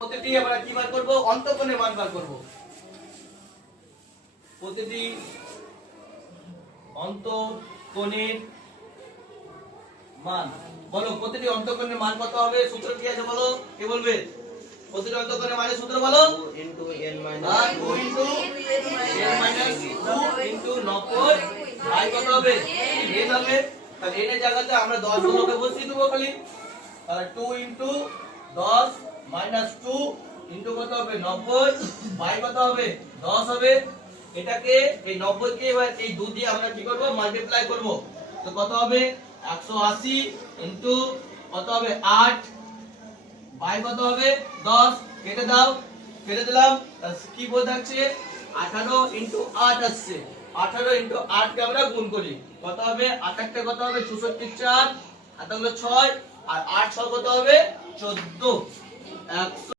প্রতিটি আমরা কি বার করব? অন্তঃকোণের মান বার করব। প্রতিটি অন্তঃকোণের মান বলো। প্রতিটি অন্তঃকোণের মান কত হবে? সূত্র কি আছে বলো? কে বলবে? প্রতিটি অন্তঃকোণের মানের সূত্র বলো। 2 * n - 2 * 90 ভাই কত হবে? n হবে। তাহলে n এর জায়গাতে আমরা 10 গুণকে বসিয়ে দেব খালি। তাহলে 2 * 10 - 2 ইনটু কত হবে? 90 বাই কত হবে? 10 হবে। এটাকে এই 90 কে এবার এই 2 দিয়ে আমরা কি করব? মাল্টিপ্লাই করব। তো কত হবে? 180 ইনটু কত হবে? 8 বাই কত হবে? 10 কেটে দাও। কেটে দিলাম। কি বল থাকছে? 18 * 8 আসছে। 18 * 8 কে আমরা গুণ করি। কত হবে? 8 টা কত হবে? 64 4 আর 6 আর 8 6 কত হবে? 14 100